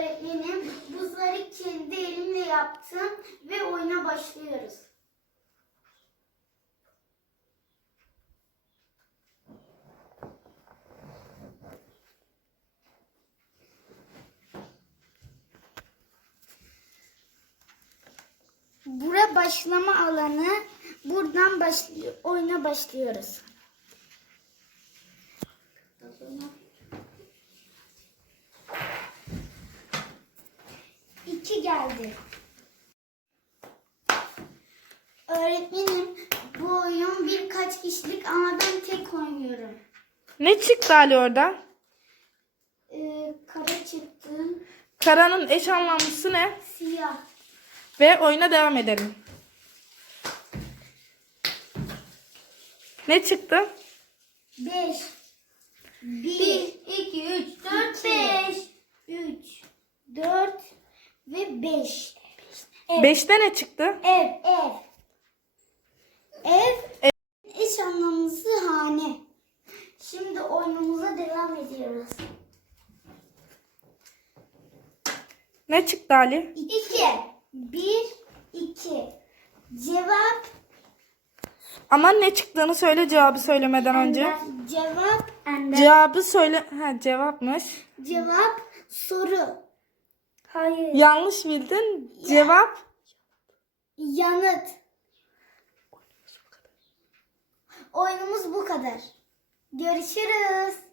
öğretmenim. Buzları kendi elimle yaptım ve oyuna başlıyoruz. Bura başlama alanı. Buradan başlıyor, oyuna başlıyoruz. Geldi. Öğretmenim bu oyun birkaç kişilik ama ben tek oynuyorum. Ne çıktı Ali oradan? Ee, kara çıktı. Karanın eş anlamlısı ne? Siyah. Ve oyuna devam edelim. Ne çıktı? Beş. Bir, iki, üç, dört, beş. Üç, dört ve beş. Ev. Beşte ne çıktı? Ev, ev. Ev, eş anlamlısı hane. Şimdi oyunumuza devam ediyoruz. Ne çıktı Ali? İki. Bir, iki. Cevap. Ama ne çıktığını söyle cevabı söylemeden önce. Cevap. Cevabı söyle. Ha cevapmış. Cevap soru. Hayır. Yanlış bildin. Cevap Yanıt. Oyunumuz bu kadar. Görüşürüz.